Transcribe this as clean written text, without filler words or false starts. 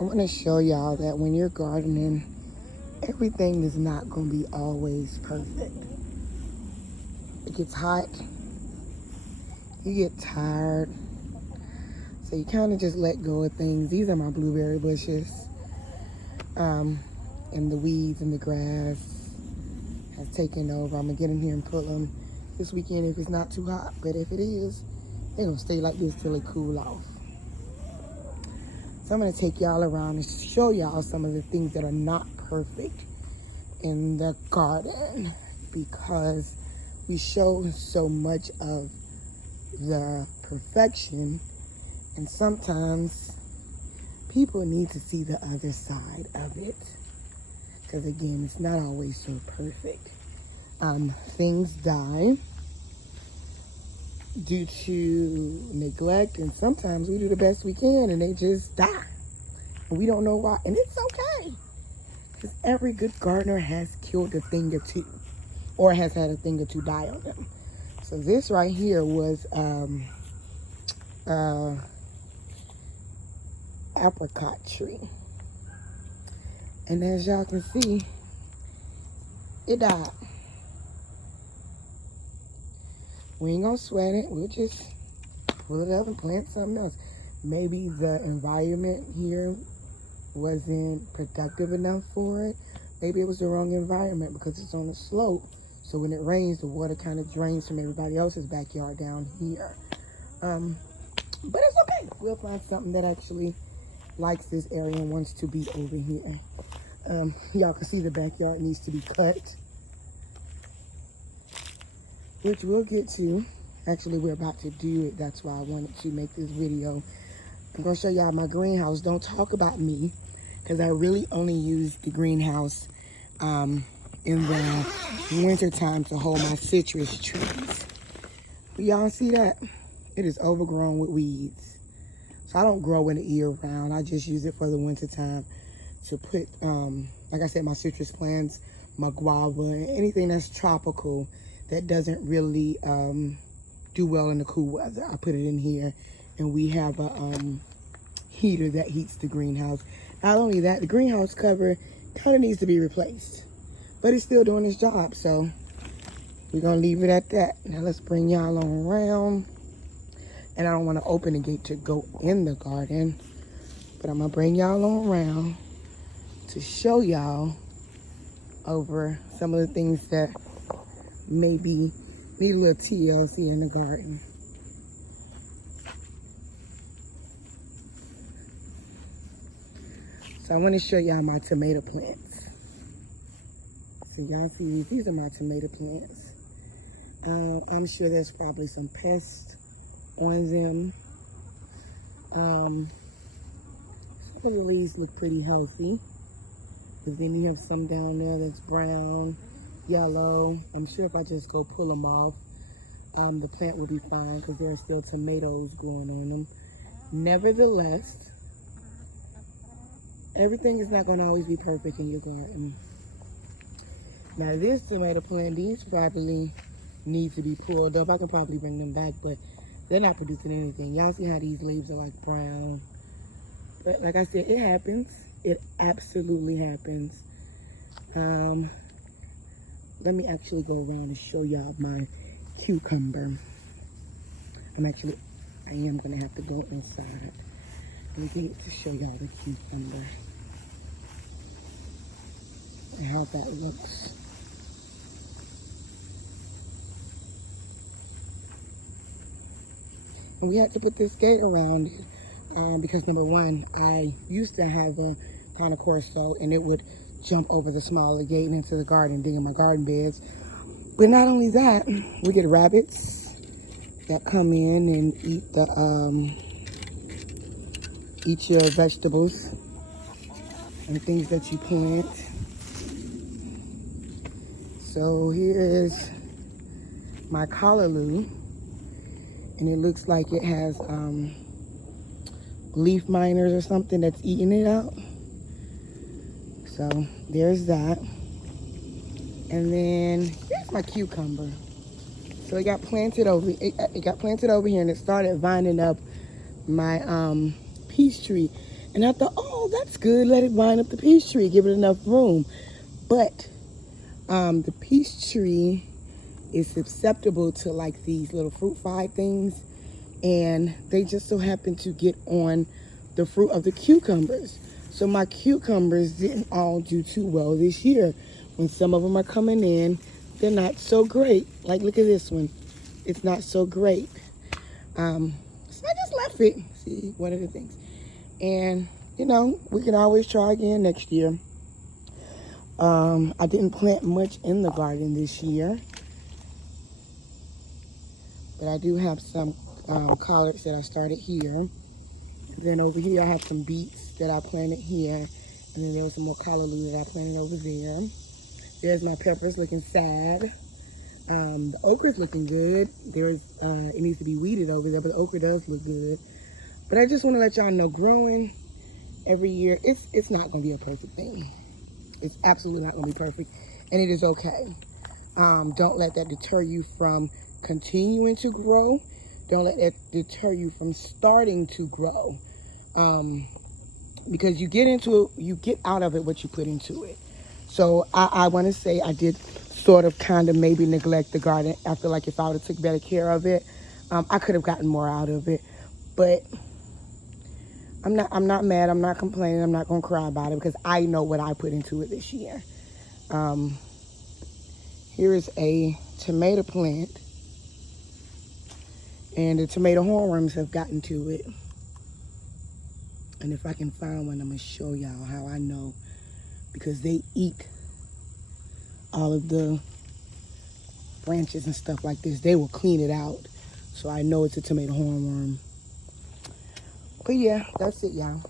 I want to show y'all that when you're gardening, everything is not going to be always perfect. It gets hot, you get tired, so you kind of just let go of things. These are my blueberry bushes, and the weeds and the grass has taken over. I'm going to get in here and pull them this weekend if it's not too hot, but if it is, they're going to stay like this till it cool off. So I'm going to take y'all around and show y'all some of the things that are not perfect in the garden, because we show so much of the perfection, and sometimes people need to see the other side of it, because again, it's not always so perfect. Things die due to neglect, and sometimes we do the best we can and they just die and we don't know why, and it's okay, because every good gardener has killed a thing or two, or has had a thing or two die on them. So this right here was apricot tree, and as y'all can see, it died. We ain't gonna sweat it. We'll just pull it up and plant something else. Maybe the environment here wasn't productive enough for it. Maybe it was the wrong environment because it's on a slope. So when it rains, the water kind of drains from everybody else's backyard down here. But it's okay. We'll find something that actually likes this area and wants to be over here. Y'all can see the backyard needs to be cut, which we'll get to. Actually, we're about to do it. That's why I wanted to make this video. I'm going to show y'all my greenhouse. Don't talk about me, because I really only use the greenhouse in the winter time to hold my citrus trees. But y'all see that? It is overgrown with weeds. So I don't grow in it year round. I just use it for the winter time to put, like I said, my citrus plants, my guava, and anything that's tropical that doesn't really do well in the cool weather. I put it in here, and we have a heater that heats the greenhouse. Not only that, the greenhouse cover kind of needs to be replaced, but it's still doing its job, so we're gonna leave it at that. Now let's bring y'all on around. And I don't want to open the gate to go in the garden, but I'm gonna bring y'all on around to show y'all over some of the things that maybe need a little TLC in the garden. So I want to show y'all my tomato plants. So y'all see, these are my tomato plants. I'm sure there's probably some pests on them. Some of the leaves look pretty healthy, but then you have some down there that's brown, yellow. I'm sure if I just go pull them off, the plant will be fine, because there are still tomatoes growing on them. Nevertheless, everything is not going to always be perfect in your garden. Now this tomato plant, these probably need to be pulled up. I can probably bring them back, but they're not producing anything. Y'all see how these leaves are like brown? But like I said, it happens. It absolutely happens. Let me actually go around and show y'all my cucumber. I am gonna have to go inside and get to show y'all the cucumber and how that looks. And we had to put this gate around it because number one, I used to have a kind of Corso, and it would jump over the smaller gate and into the garden, digging my garden beds. But not only that, we get rabbits that come in and eat eat your vegetables and things that you plant. So here is my callaloo, and it looks like it has leaf miners or something that's eating it out. So there's that. And then here's my cucumber. So it got planted over here, and it started vining up my peach tree. And I thought, oh, that's good. Let it vine up the peach tree, give it enough room. But the peach tree is susceptible to like these little fruit fly things, and they just so happen to get on the fruit of the cucumbers. So my cucumbers didn't all do too well this year. When some of them are coming in, they're not so great. Like, look at this one. It's not so great. So I just left it. See, one of the things. And, you know, we can always try again next year. I didn't plant much in the garden this year. But I do have some collards that I started here. Then over here I have some beets that I planted here. And then there was some more callaloo that I planted over there. There's my peppers looking sad. The okra's looking good. It needs to be weeded over there, but the okra does look good. But I just want to let y'all know, growing every year, it's not going to be a perfect thing. It's absolutely not going to be perfect, and it is okay. Don't let that deter you from continuing to grow. Don't let that deter you from starting to grow. Because you get into it, you get out of it what you put into it. So I want to say I did sort of kind of maybe neglect the garden. I feel like if I would have took better care of it, I could have gotten more out of it. But I'm not mad. I'm not complaining. I'm not going to cry about it because I know what I put into it this year. Here is a tomato plant, and the tomato hornworms have gotten to it. And if I can find one, I'm going to show y'all how I know, because they eat all of the branches and stuff like this. They will clean it out. So I know it's a tomato hornworm. But yeah, that's it, y'all.